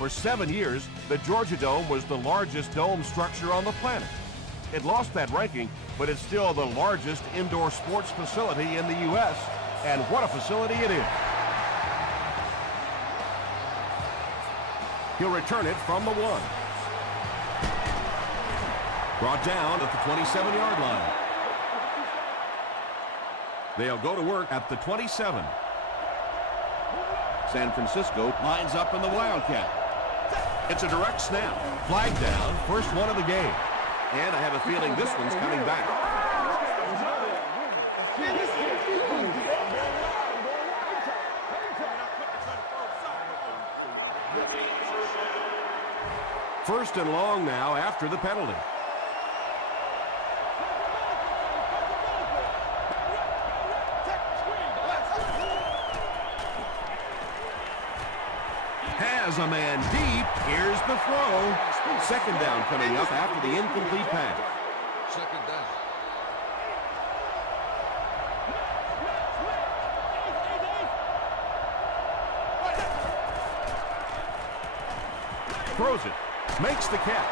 For 7 years, the Georgia Dome was the largest dome structure on the planet. It lost that ranking, but it's still the largest indoor sports facility in the U.S., and what a facility it is. He'll return it from the 1. Brought down at the 27-yard line. They'll go to work at the 27. San Francisco lines up in the Wildcat. It's a direct snap. Flag down, first one of the game. And I have a feeling this one's coming back. First and long now after the penalty. Has a man deep. Here's the throw. Second down coming up after the incomplete pass. Second down. Throws it. Makes the catch.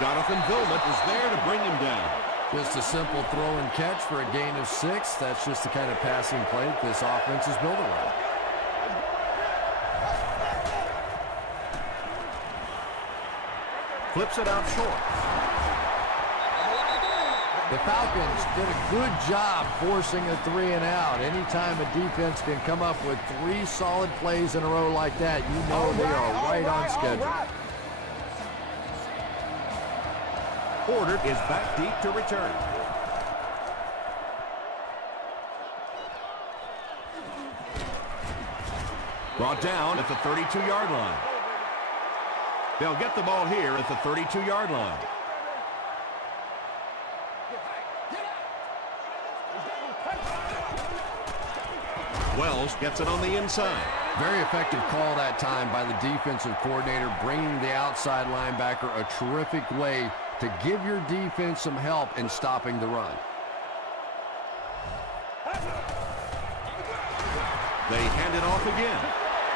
Jonathan Vilmet is there to bring him down. Just a simple throw and catch for a gain of 6. That's just the kind of passing play that this offense is built around. Flips it out short. The Falcons did a good job forcing a 3 and out. Anytime a defense can come up with 3 solid plays in a row like that, you know they are right on schedule. Porter is back deep to return. Brought down at the 32-yard line. They'll get the ball here at the 32-yard line. Wells gets it on the inside. Very effective call that time by the defensive coordinator, bringing the outside linebacker a terrific way to give your defense some help in stopping the run. They hand it off again.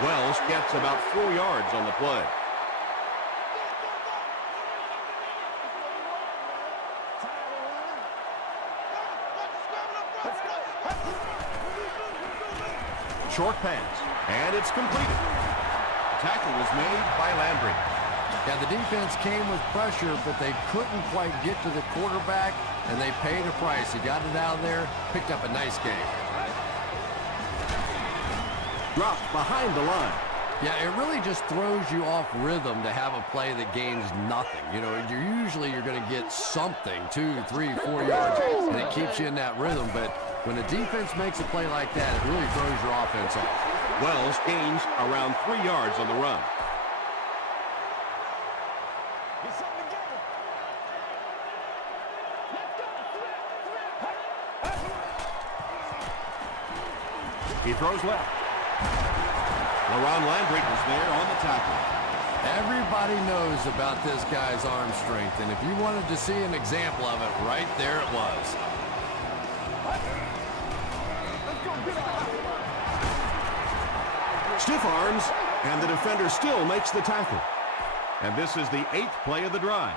Wells gets about 4 yards on the play. Short pass, and it's completed. Tackle was made by Landry. Yeah, the defense came with pressure, but they couldn't quite get to the quarterback, and they paid a price. He got it out of there, picked up a nice game. Dropped behind the line. Yeah, it really just throws you off rhythm to have a play that gains nothing. You know, you're going to get something, 2, 3, 4 yards, and it keeps you in that rhythm. But when a defense makes a play like that, it really throws your offense off. Wells gains around 3 yards on the run. He throws left. LaRon Landry was there on the tackle. Everybody knows about this guy's arm strength, and if you wanted to see an example of it, right there it was. Stiff arms, and the defender still makes the tackle. And this is the 8th play of the drive.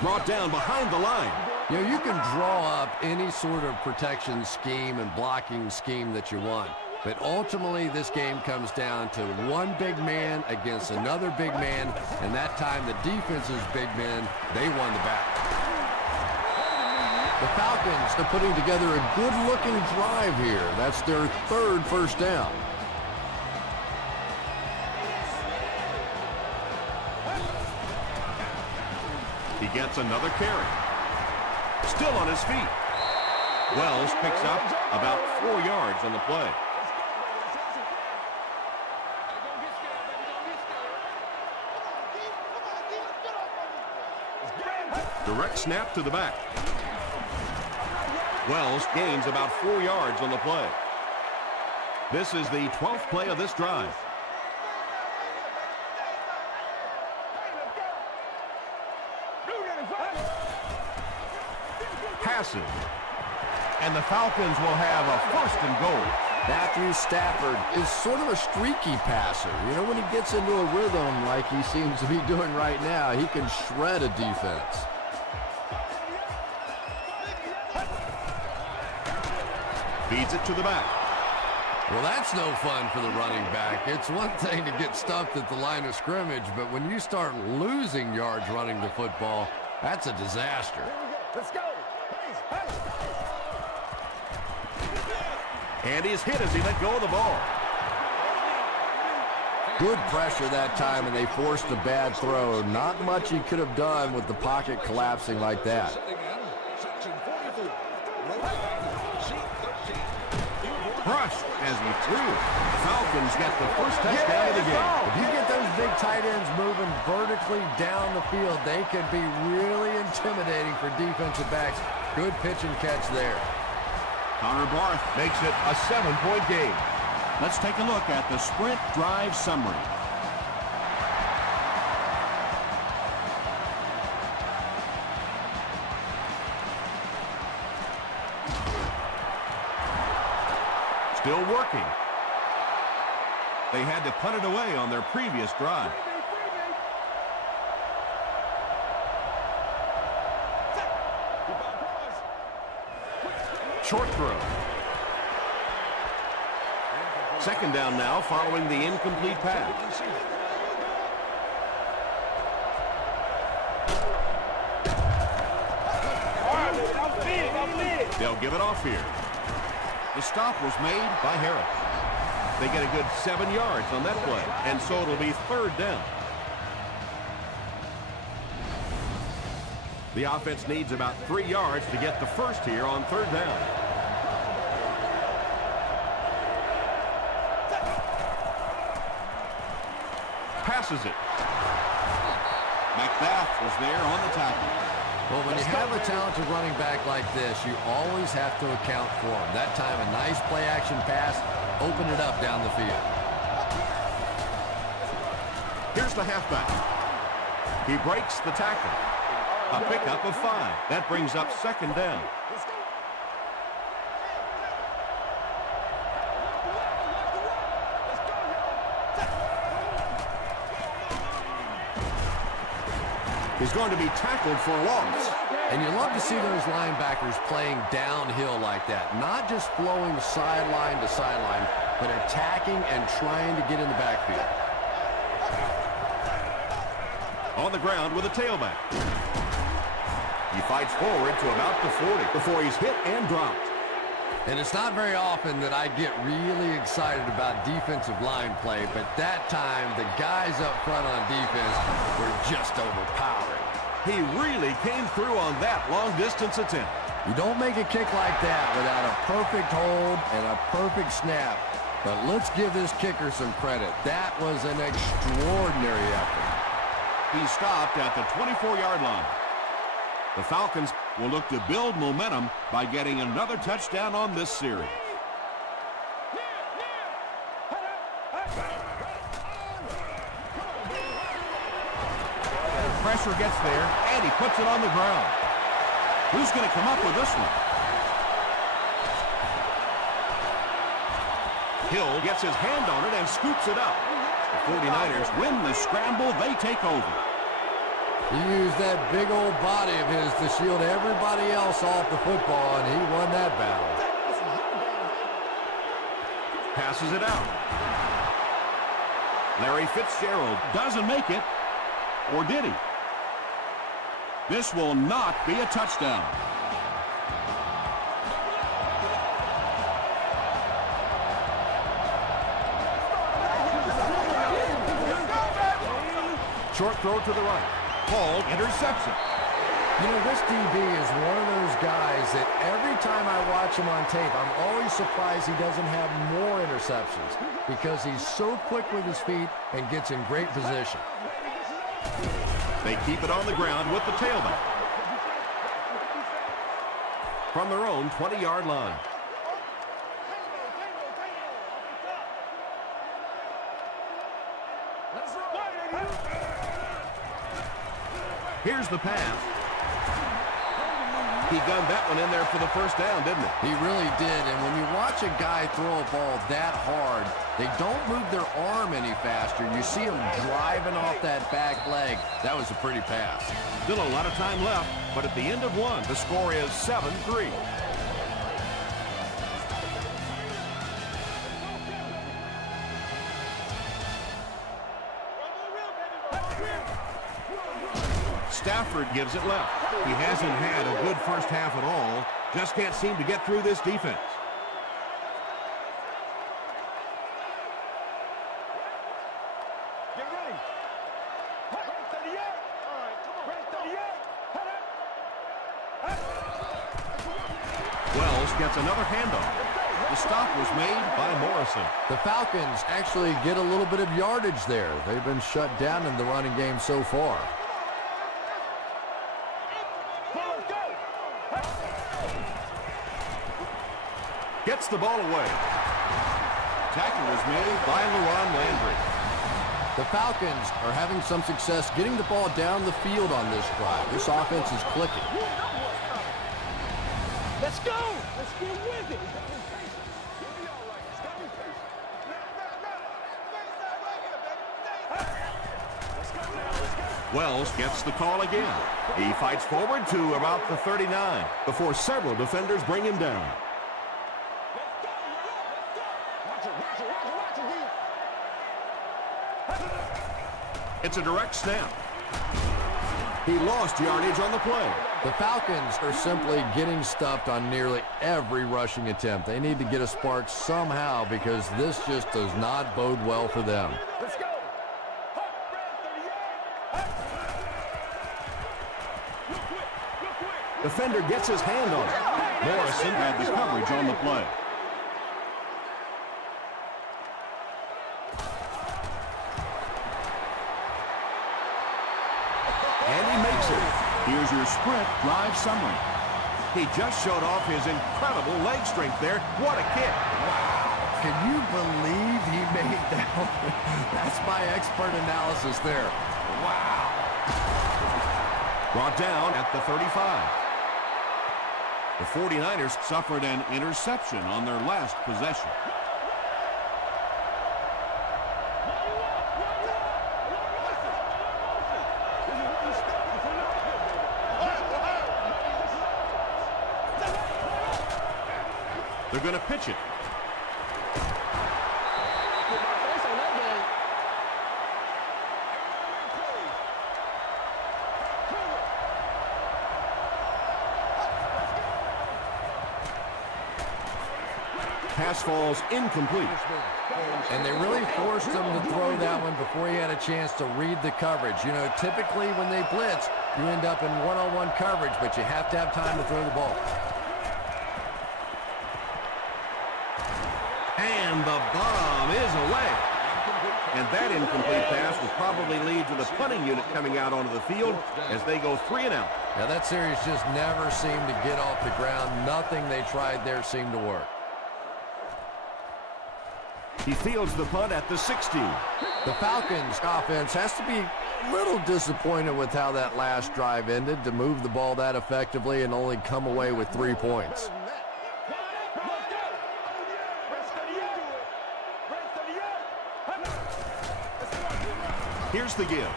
Brought down behind the line. You know, you can draw up any sort of protection scheme and blocking scheme that you want, but ultimately this game comes down to one big man against another big man, and that time the defense's big men, they won the battle. The Falcons are putting together a good-looking drive here. That's their 3rd first down. He gets another carry. Still on his feet. Wells picks up about 4 yards on the play. Direct snap to the back. Wells gains about 4 yards on the play. This is the 12th play of this drive. Passes. And the Falcons will have a 1st and goal. Matthew Stafford is sort of a streaky passer. You know, when he gets into a rhythm like he seems to be doing right now, he can shred a defense. Feeds it to the back. Well, that's no fun for the running back. It's one thing to get stuffed at the line of scrimmage, but when you start losing yards running the football, that's a disaster. Let's go. And he's hit as he let go of the ball. Good pressure that time, and they forced a bad throw. Not much he could have done with the pocket collapsing like that. Crushed as he threw. The Falcons get the first touchdown of the game. If you get those big tight ends moving vertically down the field, they could be really intimidating for defensive backs. Good pitch and catch there. Connor Barth makes it a 7-point game. Let's take a look at the sprint drive summary. Still working. They had to punt it away on their previous drive. Short throw. 2nd down now following the incomplete pass. They'll give it off here. The stop was made by Harris. They get a good 7 yards on that play, and so it'll be 3rd down. The offense needs about 3 yards to get the first here on 3rd down. Passes it. McBath was there on the tackle. Well, when you have a talented running back like this, you always have to account for him. That time, a nice play-action pass opened it up down the field. Here's the halfback. He breaks the tackle. A pickup of 5. That brings up 2nd down. He's going to be tackled for a loss. And you love to see those linebackers playing downhill like that. Not just flowing sideline to sideline, but attacking and trying to get in the backfield. On the ground with a tailback. He fights forward to about the 40 before he's hit and dropped. And it's not very often that I get really excited about defensive line play, but that time the guys up front on defense were just overpowering. He really came through on that long-distance attempt. You don't make a kick like that without a perfect hold and a perfect snap. But let's give this kicker some credit. That was an extraordinary effort. He stopped at the 24-yard line. The Falcons will look to build momentum by getting another touchdown on this series. Pressure gets there, and he puts it on the ground. Who's going to come up with this one? Hill gets his hand on it and scoops it up. The 49ers win the scramble. They take over. He used that big old body of his to shield everybody else off the football, and he won that battle. Passes it out. Larry Fitzgerald doesn't make it. Or did he? This will not be a touchdown. Short throw to the right. Paul intercepts it. You know, this DB is one of those guys that every time I watch him on tape, I'm always surprised he doesn't have more interceptions because he's so quick with his feet and gets in great position. They keep it on the ground with the tailback. From their own 20-yard line. Here's the pass. He gunned that one in there for the first down, didn't he? He really did, and when you watch a guy throw a ball that hard, they don't move their arm any faster. You see him driving off that back leg. That was a pretty pass. Still a lot of time left, but at the end of one, the score is 7-3. Stafford gives it left. He hasn't had a good first half at all. Just can't seem to get through this defense. Get ready. Ready 38. All right, come on. Ready 38. Wells gets another handoff. The stop was made by Morrison. The Falcons actually get a little bit of yardage there. They've been shut down in the running game so far. Gets the ball away. Tackle was made by LeRon Landry. The Falcons are having some success getting the ball down the field on this drive. This offense is clicking. Let's go. Let's get with it. Wells gets the call again. He fights forward to about the 39 before several defenders bring him down. It's a direct snap. He lost yardage on the play. The Falcons are simply getting stuffed on nearly every rushing attempt. They need to get a spark somehow because this just does not bode well for them. Let's go. Defender gets his hand on it. Morrison had the coverage on the play. And he makes it. Here's your sprint drive summary. He just showed off his incredible leg strength there. What a kick. Wow. Can you believe he made that one? That's my expert analysis there. Wow. Brought down at the 35. The 49ers suffered an interception on their last possession. They're going to pitch it. Pass falls incomplete. And they really forced him to throw that one before he had a chance to read the coverage. You know, typically when they blitz, you end up in one-on-one coverage, but you have to have time to throw the ball. And the bomb is away. And that incomplete pass will probably lead to the punting unit coming out onto the field as they go 3 and out. Now that series just never seemed to get off the ground. Nothing they tried there seemed to work. He fields the punt at the 16. The Falcons offense has to be a little disappointed with how that last drive ended to move the ball that effectively and only come away with 3 points. Here's the give.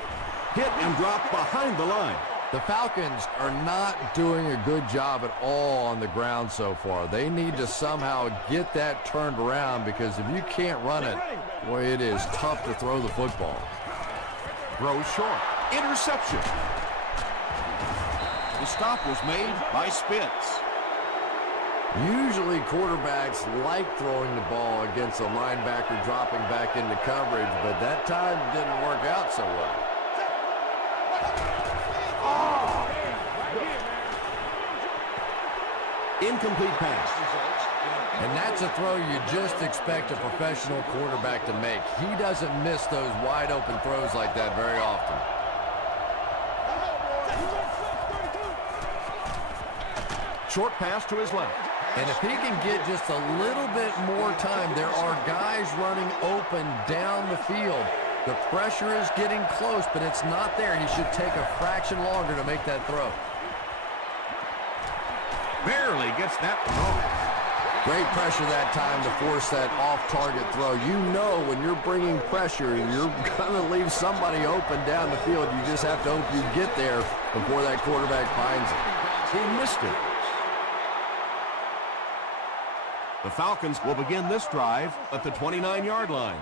Hit and drop behind the line. The Falcons are not doing a good job at all on the ground so far. They need to somehow get that turned around because if you can't run it, boy, it is tough to throw the football. Throws short. Interception. The stop was made by Spitz. Usually quarterbacks like throwing the ball against a linebacker dropping back into coverage, but that time didn't work out so well. Incomplete pass. And that's a throw you just expect a professional quarterback to make. He doesn't miss those wide open throws like that very often. Short pass to his left. And if he can get just a little bit more time, there are guys running open down the field. The pressure is getting close, but it's not there. He should take a fraction longer to make that throw. gets that one off. Great pressure that time to force that off-target throw. You know when you're bringing pressure, you're going to leave somebody open down the field. You just have to hope you get there before that quarterback finds it. He missed it. The Falcons will begin this drive at the 29-yard line.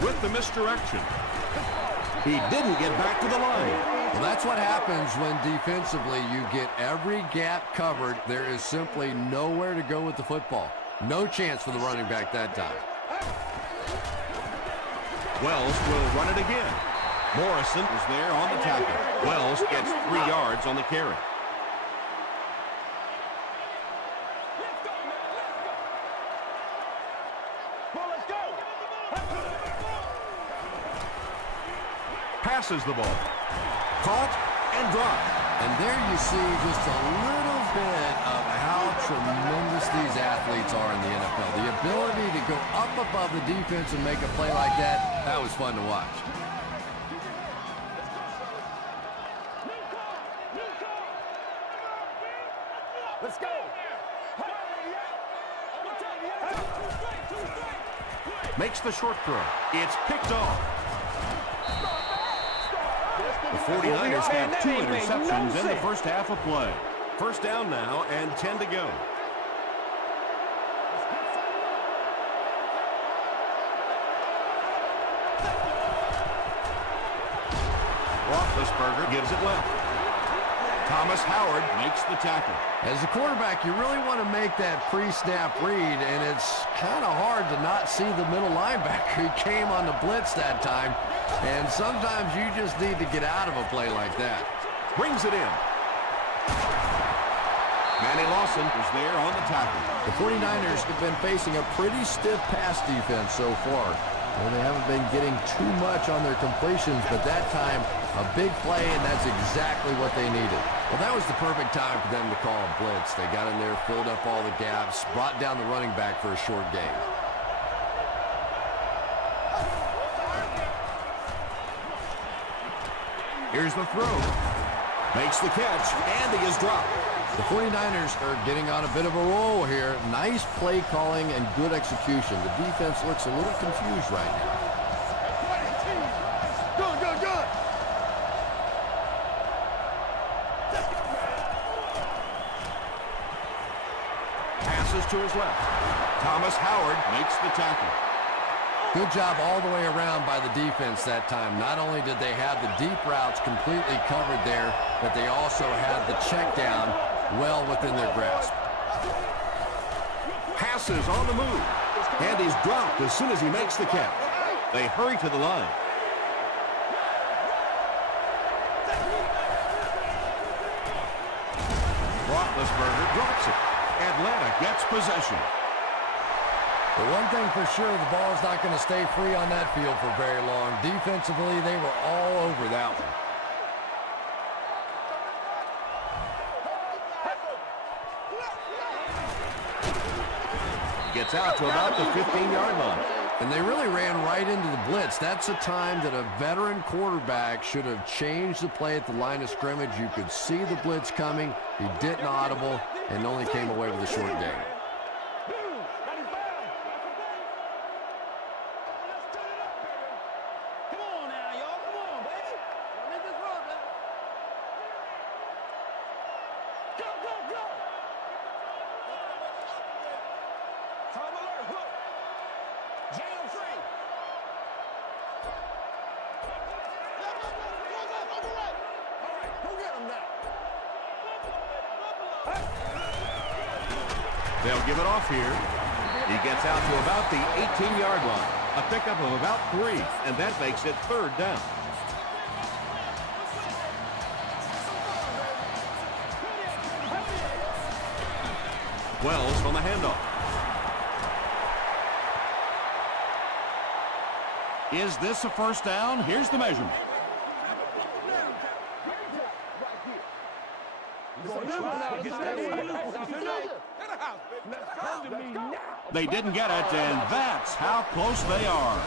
With the misdirection, he didn't get back to the line. Well, that's what happens when defensively you get every gap covered. There is simply nowhere to go with the football. No chance for the running back that time. Wells will run it again. Morrison is there on the tackle. Wells gets 3 yards on the carry. Passes the ball. Caught and dropped. And there you see just a little bit of how tremendous these athletes are in the NFL. The ability to go up above the defense and make a play like that was fun to watch. Let's go. Makes the short throw. It's picked off. The 49ers have 2 interceptions in the first half of play. First down now and 10 to go. Roethlisberger gives it left. Thomas Howard makes the tackle. As a quarterback, you really want to make that pre-snap read, and it's kind of hard to not see the middle linebacker. He came on the blitz that time, and sometimes you just need to get out of a play like that. Brings it in. Manny Lawson is there on the tackle. The 49ers have been facing a pretty stiff pass defense so far. Well, they haven't been getting too much on their completions, but that time, a big play, and that's exactly what they needed. Well, that was the perfect time for them to call a blitz. They got in there, filled up all the gaps, brought down the running back for a short gain. Here's the throw. Makes the catch, and he is dropped. The 49ers are getting on a bit of a roll here. Nice play calling and good execution. The defense looks a little confused right now. Good. Passes to his left. Thomas Howard makes the tackle. Good job all the way around by the defense that time. Not only did they have the deep routes completely covered there, but they also had the check down well within their grasp. Passes on the move. And he's dropped as soon as he makes the catch. They hurry to the line. Roethlisberger drops it. Atlanta gets possession. But one thing for sure, the ball is not going to stay free on that field for very long. Defensively, they were all over that one. Gets out to about the 15-yard line. And they really ran right into the blitz. That's a time that a veteran quarterback should have changed the play at the line of scrimmage. You could see the blitz coming. He didn't audible and only came away with a short gain. They'll give it off here. He gets out to about the 18-yard line. A pickup of about 3, and that makes it 3rd down. Wells on the handoff. Is this a first down? Here's the measurement. They didn't get it, and that's how close they are.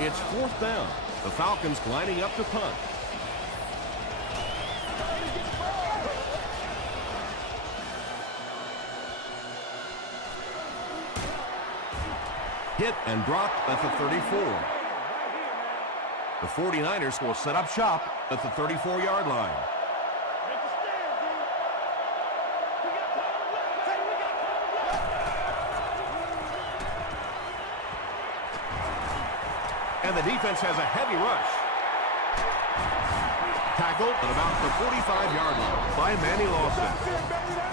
It's 4th down. The Falcons lining up to punt. hit and dropped at the 34. The 49ers will set up shop at the 34-yard line. And the defense has a heavy rush. Tackled at about the 45-yard line by Manny Lawson.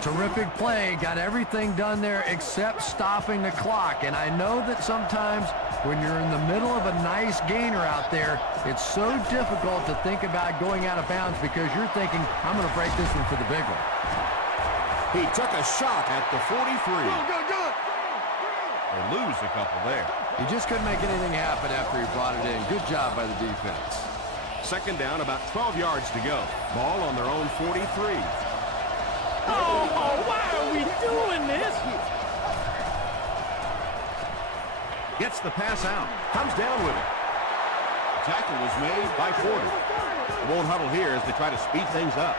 Terrific play. Got everything done there except stopping the clock. And I know that sometimes when you're in the middle of a nice gainer out there, it's so difficult to think about going out of bounds because you're thinking, I'm going to break this one for the big one. He took a shot at the 43. They lose a couple there. He just couldn't make anything happen after he brought it in. Good job by the defense. Second down, about 12 yards to go. Ball on their own 43. Oh, why are we doing this? Gets the pass out. Comes down with it. The tackle was made by Porter. They won't huddle here as they try to speed things up.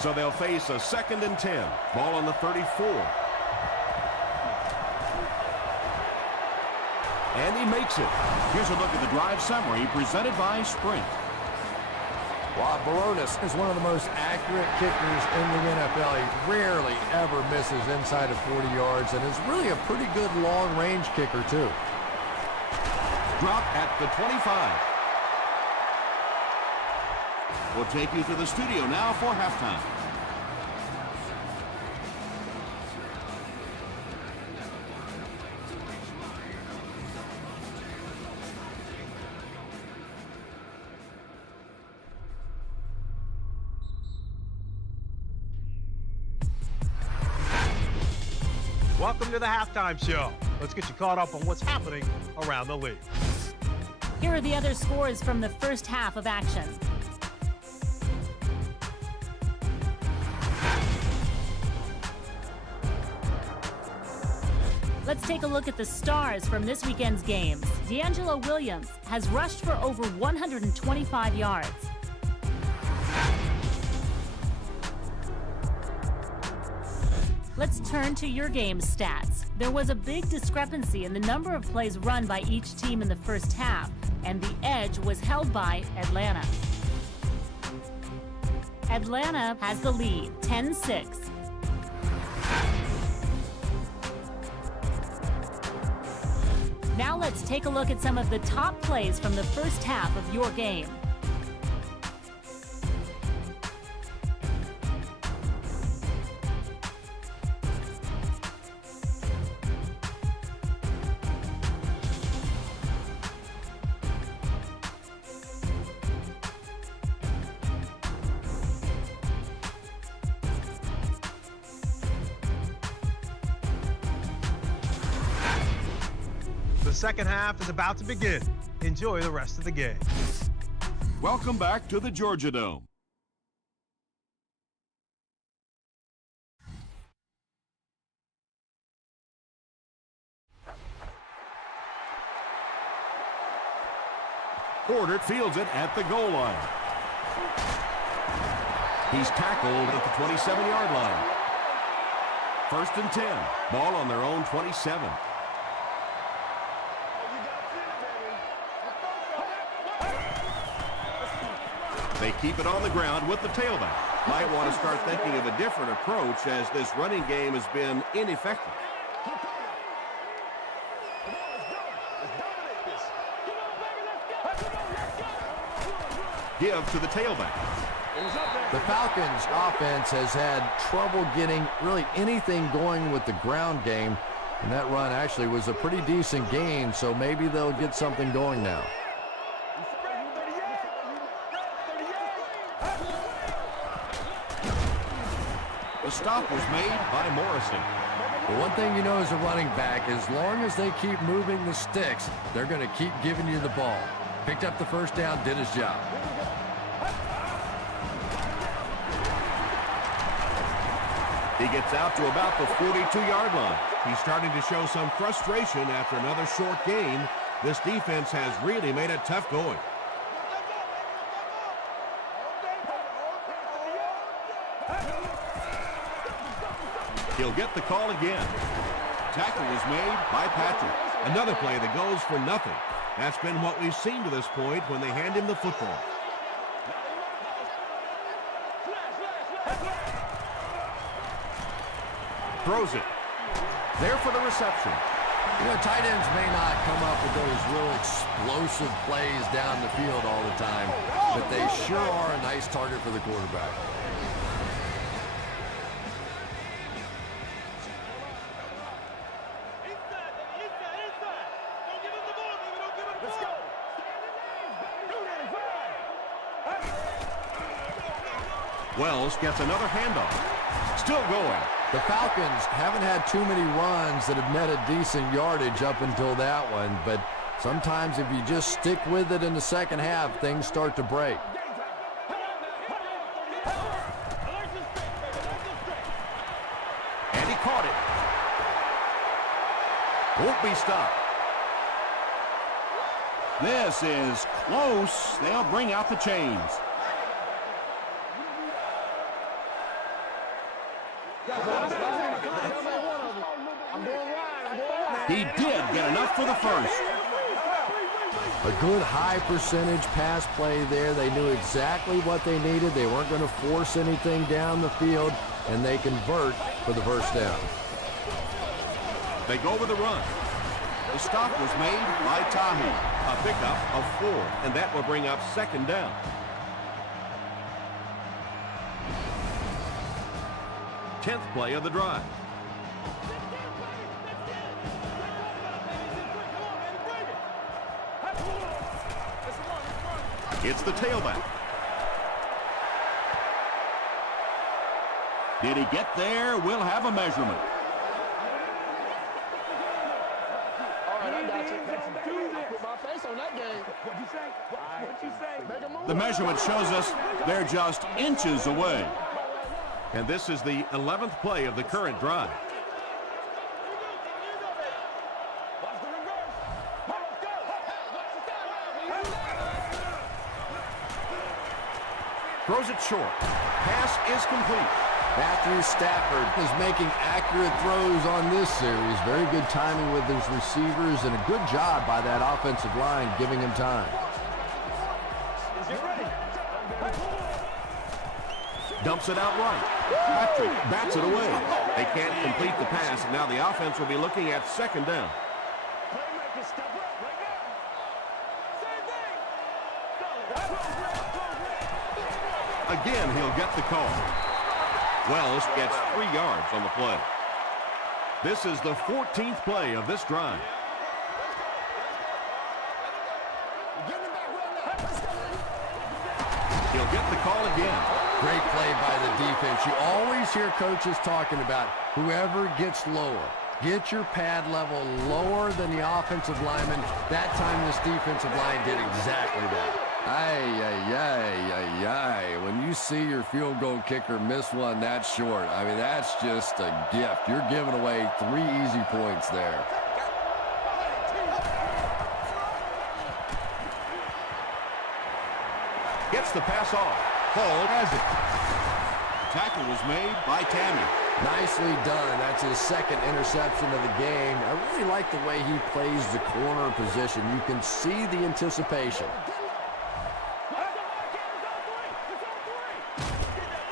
So they'll face a 2nd and 10. Ball on the 34. And he makes it. Here's a look at the drive summary presented by Sprint. Well, Baronis is one of the most accurate kickers in the NFL. He rarely ever misses inside of 40 yards and is really a pretty good long-range kicker, too. Drop at the 25. We'll take you to the studio now for halftime. Welcome to the halftime show. Let's get you caught up on what's happening around the league. Here are the other scores from the first half of action. Let's take a look at the stars from this weekend's games. D'Angelo Williams has rushed for over 125 yards. Let's turn to your game's stats. There was a big discrepancy in the number of plays run by each team in the first half, and the edge was held by Atlanta. Atlanta has the lead, 10-6. Now let's take a look at some of the top plays from the first half of your game. The second half is about to begin. Enjoy the rest of the game. Welcome back to the Georgia Dome. Porter fields it at the goal line. He's tackled at the 27-yard line. 1st and 10. Ball on their own 27. They keep it on the ground with the tailback. Might want to start thinking of a different approach as this running game has been ineffective. Give to the tailback. The Falcons offense has had trouble getting really anything going with the ground game, and that run actually was a pretty decent gain, so maybe they'll get something going now. The stop was made by Morrison. The one thing you know as a running back, as long as they keep moving the sticks, they're going to keep giving you the ball. Picked up the first down, did his job. He gets out to about the 42-yard line. He's starting to show some frustration after another short gain. This defense has really made it tough going. He'll get the call again. Tackle was made by Patrick. Another play that goes for nothing. That's been what we've seen to this point when they hand him the football. Throws it. There for the reception. You know, tight ends may not come up with those real explosive plays down the field all the time, but they sure are a nice target for the quarterback. Wells gets another handoff. Still going. The Falcons haven't had too many runs that have netted decent yardage up until that one, but sometimes if you just stick with it in the second half, things start to break. And he caught it. Won't be stopped. This is close. They'll bring out the chains. He did get enough for the first. A good high percentage pass play there. They knew exactly what they needed. They weren't going to force anything down the field, and they convert for the first down. They go with the run. The stop was made by Tahi. A pickup of 4, and that will bring up second down. Tenth play of the drive. It's the tailback. Did he get there? We'll have a measurement. All right, I got you. I put my face on that game. What'd you say? What'd you say? The measurement shows us they're just inches away. And this is the 11th play of the current drive. Throws it short. Pass is complete. Matthew Stafford is making accurate throws on this series. Very good timing with his receivers and a good job by that offensive line giving him time. Dumps it out right. Patrick bats it away. They can't complete the pass, and now the offense will be looking at second down. Again, he'll get the call. Wells gets 3 yards on the play. This is the 14th play of this drive. He'll get the call again. Great play by the defense. You always hear coaches talking about whoever gets lower. Get your pad level lower than the offensive lineman. That time this defensive line did exactly that. When you see your field goal kicker miss one that short, I mean, that's just a gift. You're giving away 3 easy points there. Gets the pass off. Hall has it. Tackle was made by Tammy. Nicely done. That's his second interception of the game. I really like the way he plays the corner position. You can see the anticipation.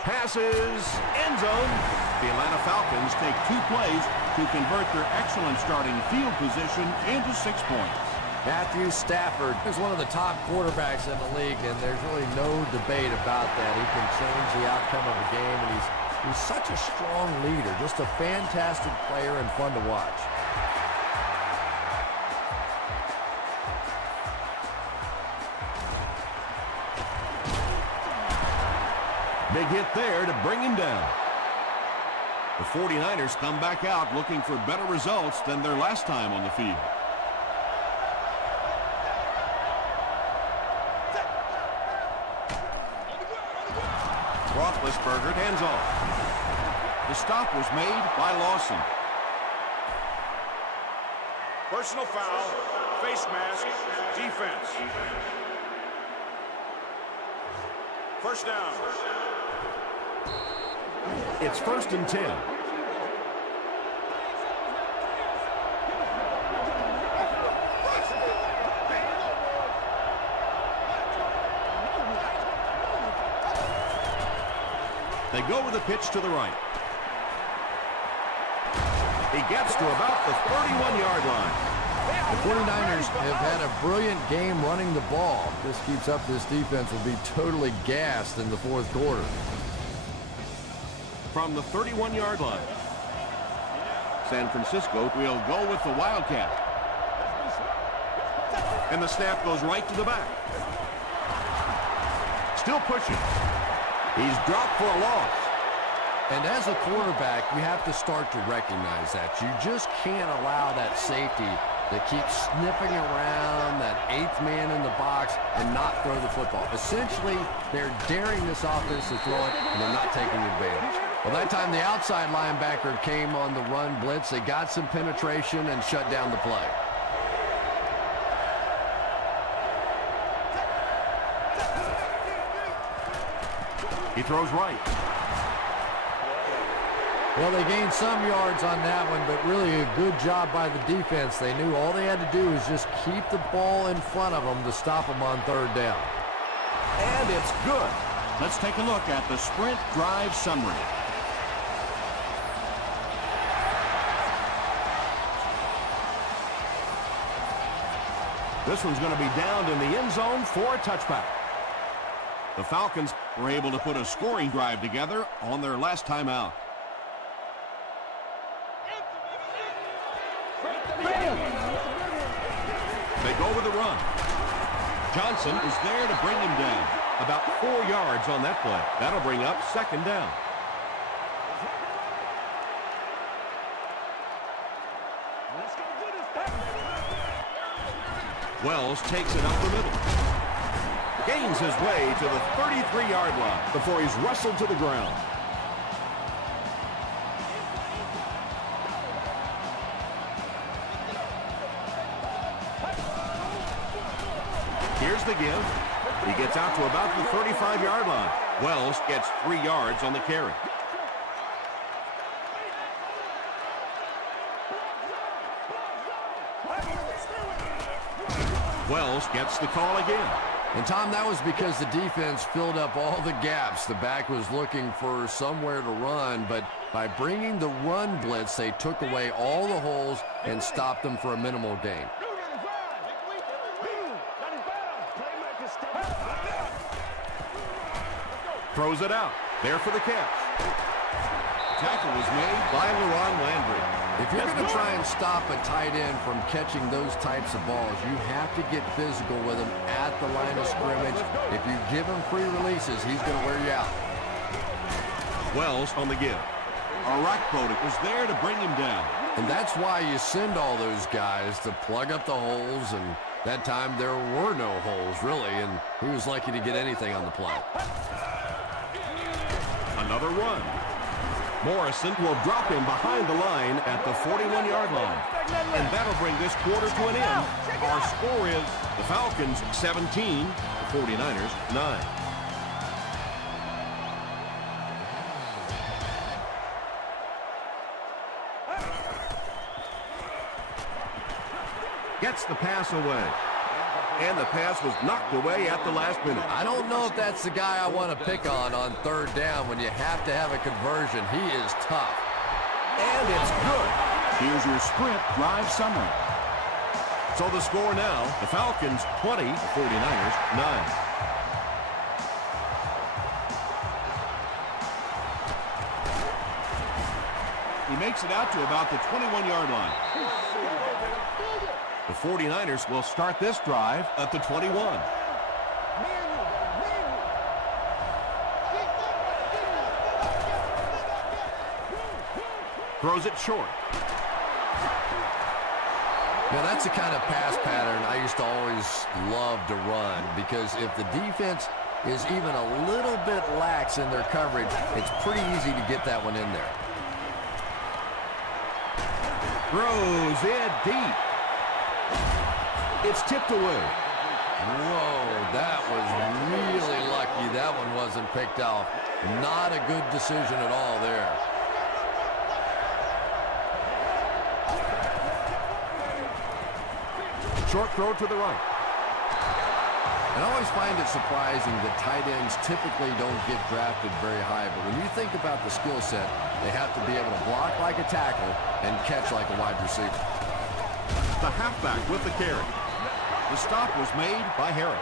Passes, end zone. The Atlanta Falcons take 2 plays to convert their excellent starting field position into 6 points. Matthew Stafford is one of the top quarterbacks in the league, and there's really no debate about that. He can change the outcome of a game, and he's such a strong leader, just a fantastic player and fun to watch. Big hit there to bring him down. The 49ers come back out looking for better results than their last time on the field. Roethlisberger hands off. The stop was made by Lawson. Personal foul, face mask, defense. First down. It's 1st and 10. They go with a pitch to the right. He gets to about the 31-yard line. The 49ers have had a brilliant game running the ball. If this keeps up, this defense will be totally gassed in the fourth quarter. From the 31-yard line, San Francisco will go with the Wildcat. And the snap goes right to the back. Still pushing. He's dropped for a loss. And as a quarterback, you have to start to recognize that. You just can't allow that safety to keep sniffing around that eighth man in the box and not throw the football. Essentially, they're daring this offense to throw it, and they're not taking advantage. Well, that time the outside linebacker came on the run blitz. They got some penetration and shut down the play. He throws right. Well, they gained some yards on that one, but really a good job by the defense. They knew all they had to do was just keep the ball in front of them to stop them on third down. And it's good. Let's take a look at the sprint drive summary. This one's going to be downed in the end zone for a touchback. The Falcons were able to put a scoring drive together on their last time out. They go with a run. Johnson is there to bring him down. About 4 yards on that play. That'll bring up second down. Wells takes it up the middle. Gains his way to the 33-yard line before he's wrestled to the ground. Here's the give. He gets out to about the 35-yard line. Wells gets 3 yards on the carry. Wells gets the call again. And, Tom, that was because the defense filled up all the gaps. The back was looking for somewhere to run, but by bringing the run blitz, they took away all the holes and stopped them for a minimal gain. Throws it out. There for the catch. Tackle was made by LeRon Landry. If you're going to try and stop a tight end from catching those types of balls, you have to get physical with him at the line of scrimmage. If you give him free releases, he's going to wear you out. Wells on the give. Arakpodic was there to bring him down. And that's why you send all those guys to plug up the holes, and that time there were no holes, really, and he was lucky to get anything on the play. Another run. Morrison will drop him behind the line at the 41-yard line. And that'll bring this quarter to an end. Our score is the Falcons 17, the 49ers 9. Gets the pass away. And the pass was knocked away at the last minute. I don't know if that's the guy I want to pick on third down when you have to have a conversion. He is tough. And it's good. Here's your sprint drive summary. So the score now, the Falcons 20, the 49ers 9. He makes it out to about the 21-yard line. The 49ers will start this drive at the 21. Throws it short. Now, that's the kind of pass pattern I used to always love to run, because if the defense is even a little bit lax in their coverage, it's pretty easy to get that one in there. Throws it deep. It's tipped away. Whoa, that was really lucky that one wasn't picked off. Not a good decision at all there. Short throw to the right. And I always find it surprising that tight ends typically don't get drafted very high. But when you think about the skill set, they have to be able to block like a tackle and catch like a wide receiver. The halfback with the carry. The stop was made by Harris.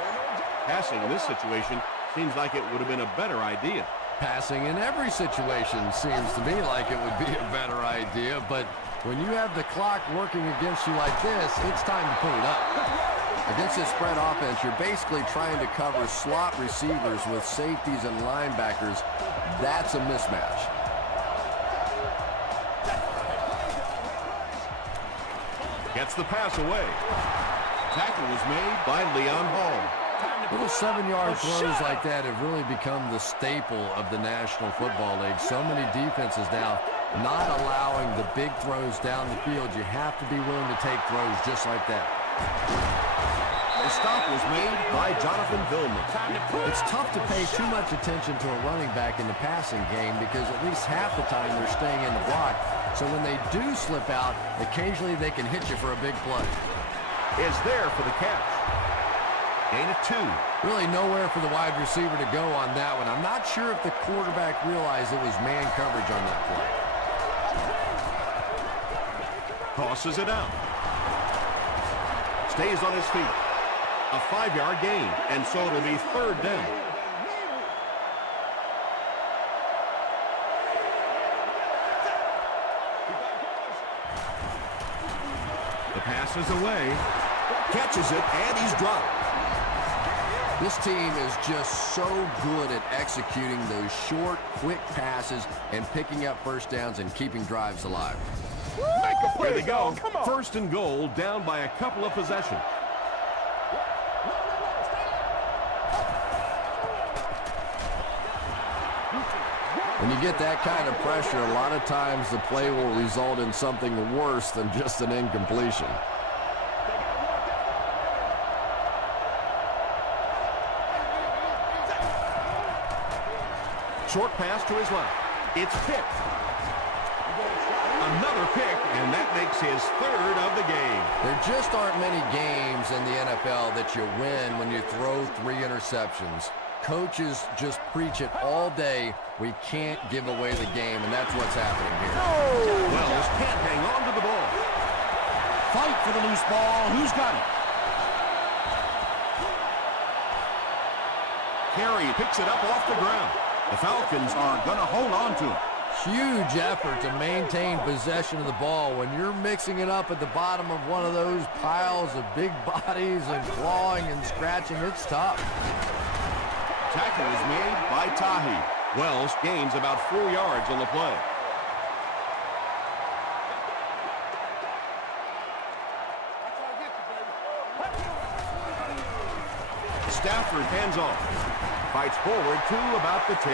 Passing in this situation seems like it would have been a better idea. Passing in every situation seems to me like it would be a better idea, but when you have the clock working against you like this, it's time to put it up. Against this spread offense, you're basically trying to cover slot receivers with safeties and linebackers. That's a mismatch. Gets the pass away. Tackle was made by Leon Hall. Little 7-yard throws like that have really become the staple of the National Football League. So many defenses now not allowing the big throws down the field. You have to be willing to take throws just like that. The stop was made by Jonathan Vilma. It's tough to pay too much attention to a running back in the passing game because at least half the time they're staying in the block. So when they do slip out, occasionally they can hit you for a big play. Is there for the catch. Gain of 2. Really nowhere for the wide receiver to go on that one. I'm not sure if the quarterback realized it was man coverage on that play. Tosses it out. Stays on his feet. A 5-yard gain, and so it'll be 3rd down. The pass is away. Catches it, and he's dropped. This team is just so good at executing those short, quick passes and picking up first downs and keeping drives alive. Here they go. 1st and goal, down by a couple of possessions. When you get that kind of pressure, a lot of times the play will result in something worse than just an incompletion. Short pass to his left. It's picked. Another pick, and that makes his 3rd of the game. There just aren't many games in the NFL that you win when you throw 3 interceptions. Coaches just preach it all day. We can't give away the game, and that's what's happening here. Wells can't hang on to the ball. Fight for the loose ball. Who's got it? Carey picks it up off the ground. The Falcons are going to hold on to it. Huge effort to maintain possession of the ball. When you're mixing it up at the bottom of one of those piles of big bodies and clawing and scratching, it's tough. Tackle is made by Tahi. Wells gains about 4 yards on the play. Stafford hands off. Fights forward to about the 10.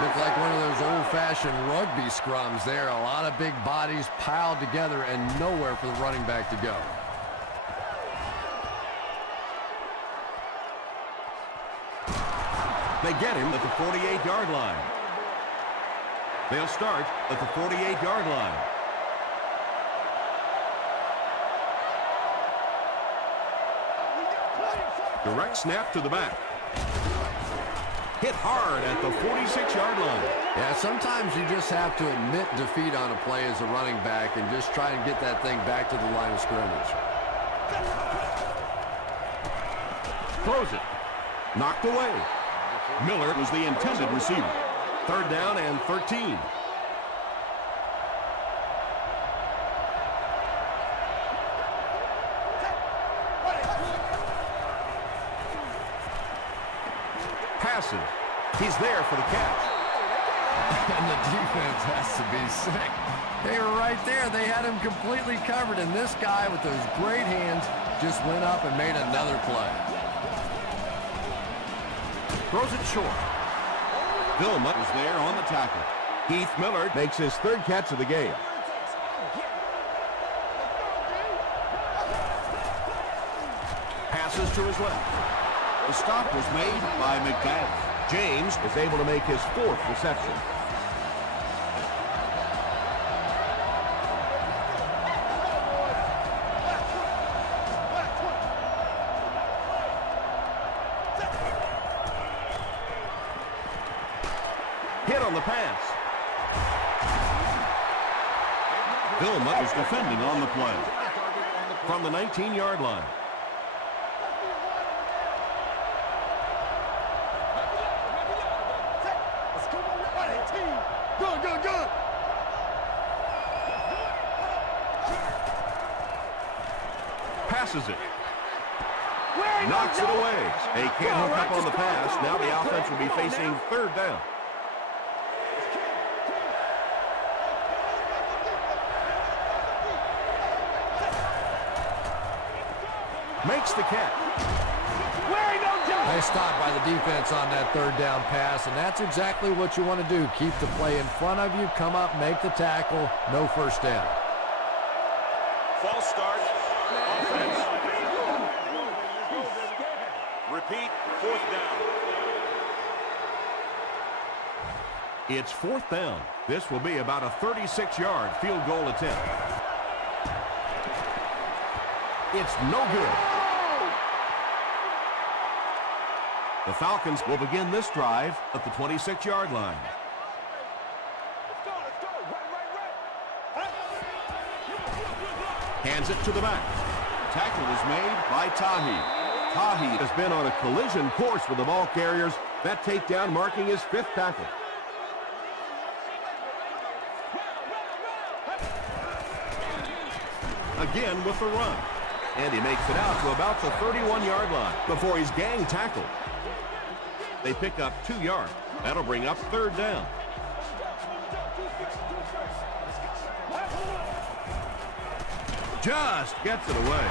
Looked like one of those old-fashioned rugby scrums there. A lot of big bodies piled together and nowhere for the running back to go. They get him at the 48-yard line. They'll start at the 48-yard line. Direct snap to the back. Hit hard at the 46-yard line. Yeah, sometimes you just have to admit defeat on a play as a running back and just try and get that thing back to the line of scrimmage. Throws it. Knocked away. Miller was the intended receiver. 3rd down and 13. Passes. He's there for the catch. And the defense has to be sick. They were right there. They had him completely covered, and this guy with those great hands just went up and made another play. Throws it short. Vilma is there on the tackle. Heath Miller makes his 3rd catch of the game. Passes to his left. The stop was made by McBath. James is able to make his 4th reception. hit on the pass. Vilma is defending on the play. From the 19-yard line. Good. Passes it. Knocks it away. They can't hook up on the pass. Now the offense will be facing third down. Makes the catch. Nice stop by the defense on that third down pass, and that's exactly what you want to do. Keep the play in front of you, come up, make the tackle, no first down. False start. Offense. Repeat, fourth down. It's fourth down. This will be about a 36-yard field goal attempt. It's no good. The Falcons will begin this drive at the 26-yard line. Hands it to the back. Tackle is made by Tahi. Tahi has been on a collision course with the ball carriers. That takedown marking his fifth tackle. Again with the run. And he makes it out to about the 31-yard line before he's gang tackled. They pick up 2 yards. That'll bring up third down. Just gets it away.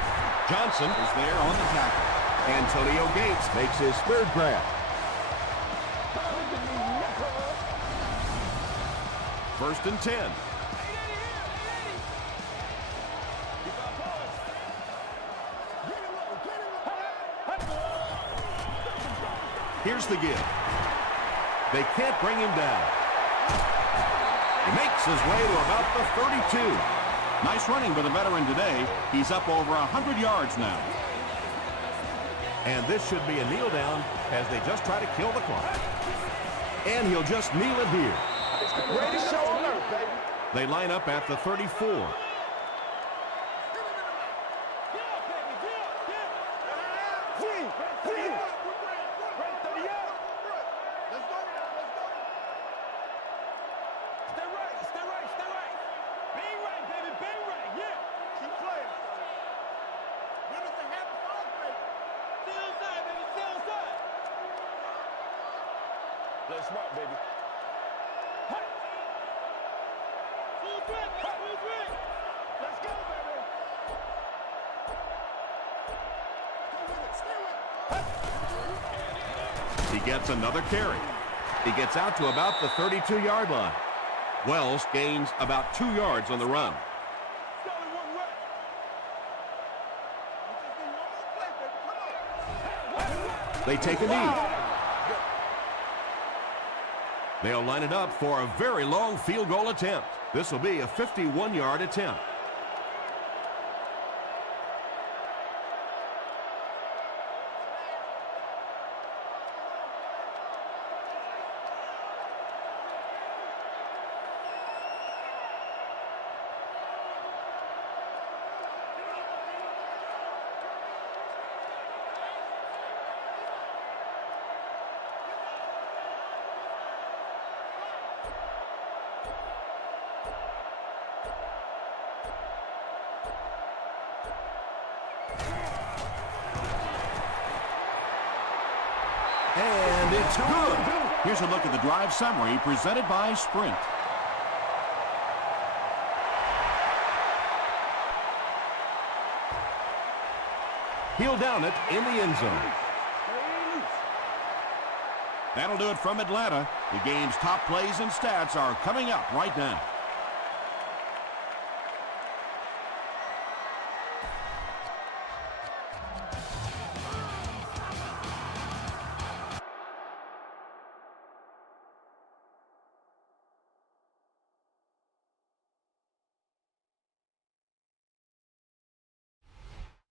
Johnson is there on the tackle. Antonio Gates makes his third grab. First and 10. Here's the give. They can't bring him down. He makes his way to about the 32. Nice running by the veteran today. He's up over 100 yards now. And this should be a kneel down as they just try to kill the clock. And he'll just kneel it here. Greatest show on earth, baby. They line up at the 34. Let's smart, baby. Let's go, baby. He gets another carry. He gets out to about the 32-yard line. Wells gains about 2 yards on the run. They take a knee. They'll line it up for a very long field goal attempt. This will be a 51-yard attempt. And it's good. Here's a look at the drive summary presented by Sprint. He'll down it in the end zone. That'll do it from Atlanta. The game's top plays and stats are coming up right now.